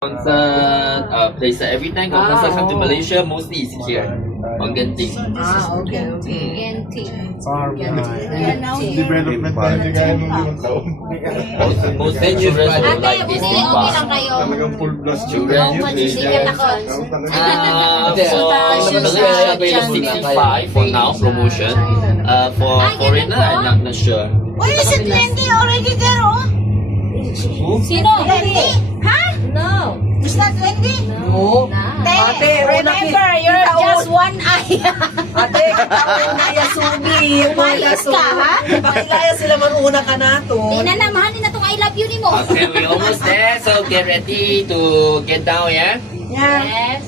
concert, place every time got concert come to Malaysia, mostly is here on Genting. Okay. Genting. Development manager kaya nung 5 taon. Most children will like this Hindi, theme okay park. lang kayo. Talagang full blast Children, Oo, magsisikat ako. For Malaysia, available 65 for now, promotion. For foreigner, I'm not sure. Why is it Wendy already there, oh? Sino? Wendy? Ha? No. It's not Wendy? No. Ate, Remember, you're just one eye. Ate, kapag na Yasumi. Umayos ka, ha? Pakilaya sila manuna ka na to. Di na namahanin na itong I love you ni mo. Okay, we almost there, so get ready to get down, yeah? Yes.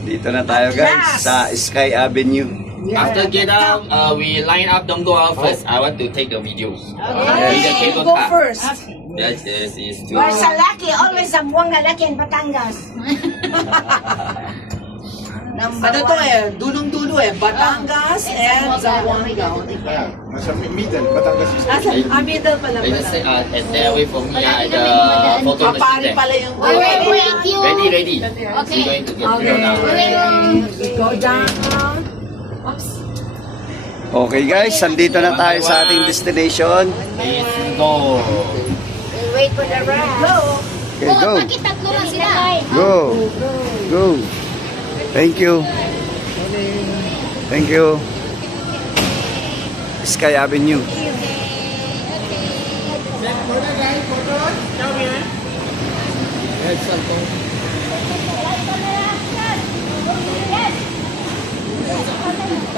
Dito na tayo guys sa Sky Avenue. After get down, we line up, don't go out first. I want to take the videos. With the cable Go car. first. Yes, is to. You're sa laki, always ang buwang lalaki in Batangas. Ano to dulong-dulo Batangas and Zamboanga. Nasa middle, Batangas is Middle pala They just say, pala. and stay away from me at the photo machine Papari there. pala yung Thank you. Ready. Okay. We're going to get real now. Go down. Okay guys, andito na tayo sa ating destination. Let's go. We'll wait for the rest. Okay, go. Bakit tatlo lang sila? Go. Go. Thank you. Thank you. Sky Avenue.